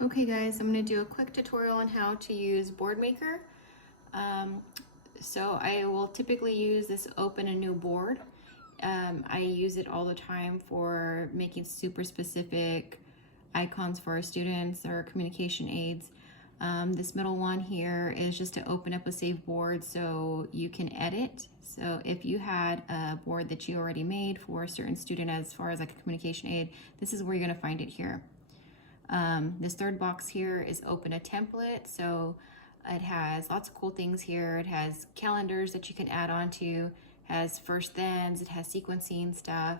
Okay guys, I'm going to do a quick tutorial on how to use Boardmaker. So I will typically use this open a new board. I use it all the time for making super specific icons for our students or communication aids. This middle one here is just to open up a saved board so you can edit. So if you had a board that you already made for a certain student as far as like a communication aid, this is where you're going to find it here. This third box here is open a template. So it has lots of cool things here. It has calendars that you can add on to, has first thens, it has sequencing stuff.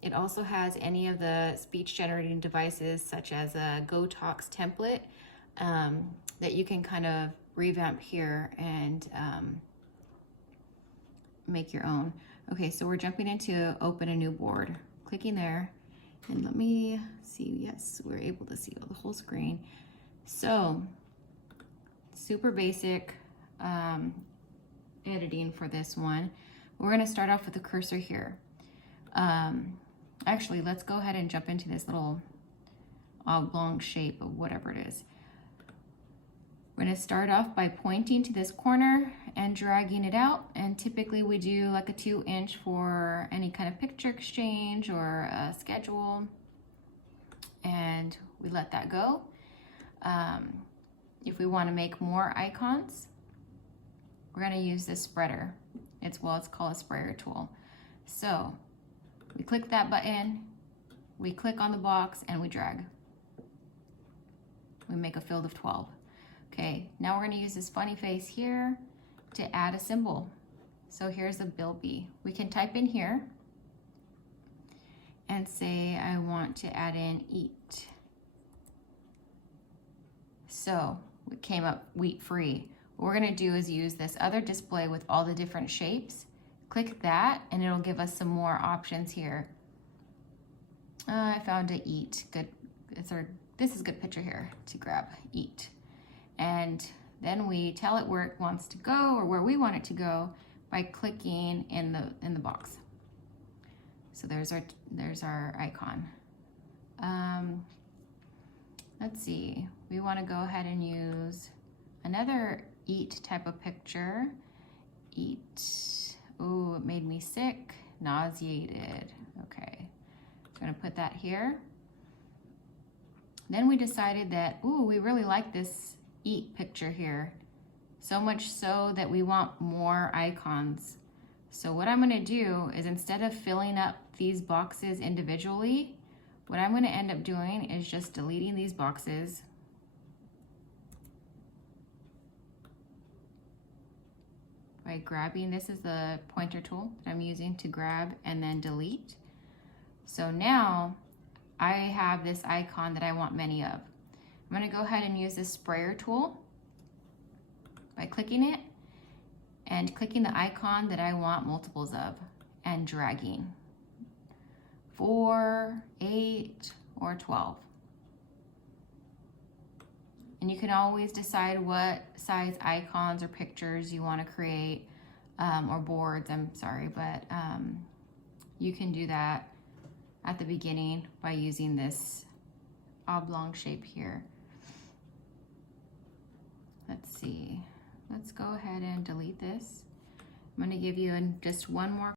It also has any of the speech generating devices such as a GoTalks template that you can kind of revamp here and make your own. Okay, so we're jumping into open a new board. Clicking there. And let me see, yes, we're able to see the whole screen. So, super basic editing for this one. We're gonna start off with the cursor here. Actually, let's go ahead and jump into this little oblong shape of whatever it is. We're gonna start off by pointing to this corner and dragging it out. And typically we do like a 2-inch for any kind of picture exchange or a schedule. And we let that go. If we wanna make more icons, we're gonna use this spreader. It's called a sprayer tool. So we click that button, we click on the box and we drag. We make a field of 12. Okay, now we're gonna use this funny face here to add a symbol. So here's a Bill B. We can type in here and say I want to add in eat. So it came up wheat free. What we're gonna do is use this other display with all the different shapes. Click that and it'll give us some more options here. I found a eat, good. This is a good picture here to grab, eat. And then we tell it where it wants to go or where we want it to go by clicking in the box. So there's our icon. Let's see, we want to go ahead and use another eat type of picture. Eat. Oh, it made me sick, nauseated. Okay, I'm gonna put that here. Then we decided that, ooh, we really like this eat picture here. So much so that we want more icons. So what I'm gonna do is instead of filling up these boxes individually, what I'm gonna end up doing is just deleting these boxes. By grabbing, this is the pointer tool that I'm using to grab and then delete. So now I have this icon that I want many of. I'm gonna go ahead and use this sprayer tool by clicking it and clicking the icon that I want multiples of and dragging 4, 8, or 12. And you can always decide what size icons or pictures you want to create, or boards, I'm sorry, but you can do that at the beginning by using this oblong shape here. Let's see, let's go ahead and delete this. I'm going to give you just one more